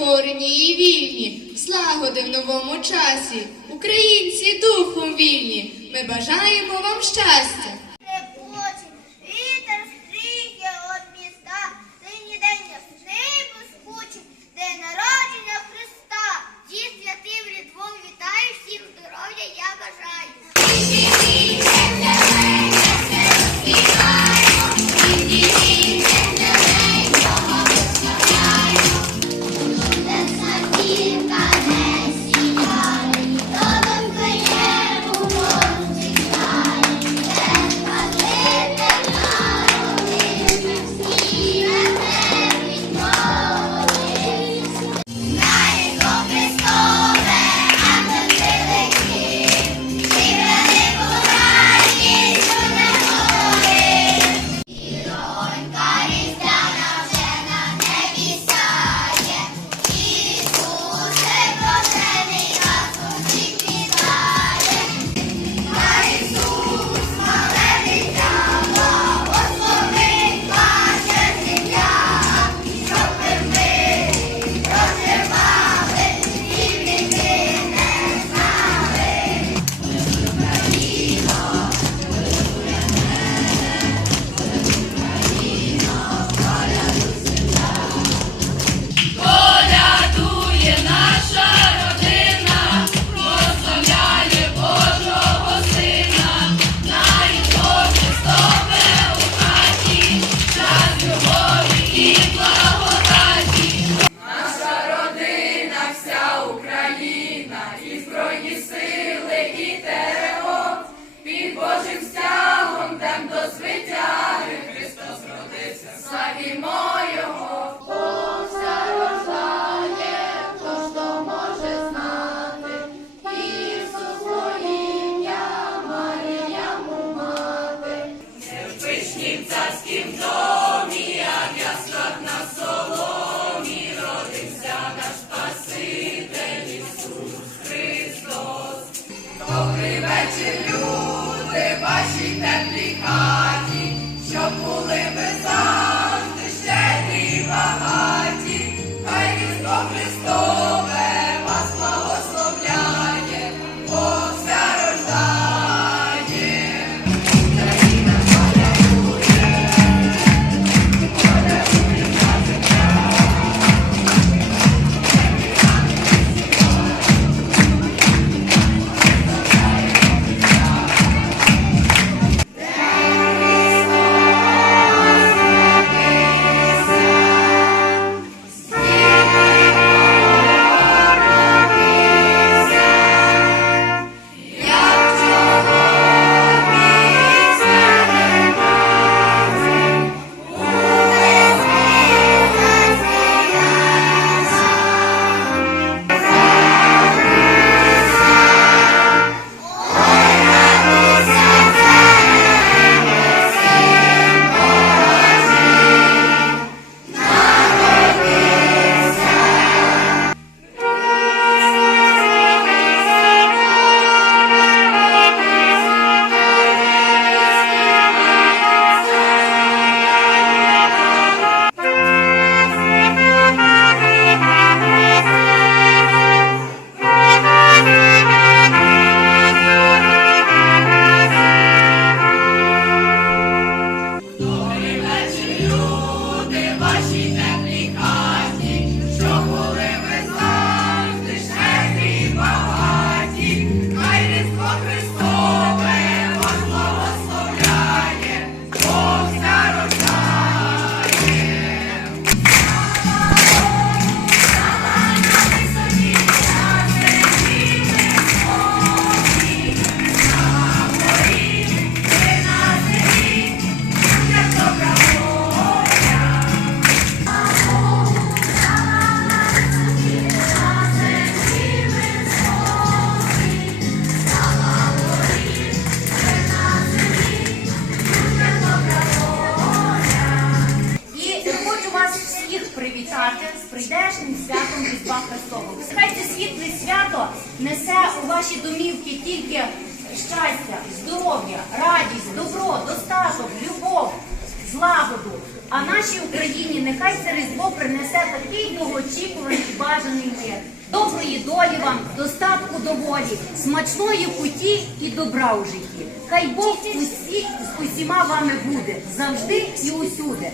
скорені і вільні, злагоди в новому часі. Українці духом вільні. Ми бажаємо вам щастя. Yes. Христового. Хай це світле свято несе у ваші домівки тільки щастя, здоров'я, радість, добро, достаток, любов, злагоду. А нашій Україні нехай це Різдво принесе такий довгоочікуваний бажаний мир. Доброї долі вам, достатку доволі, смачної путі і добра у житті. Хай Бог усі з усіма вами буде завжди і усюди.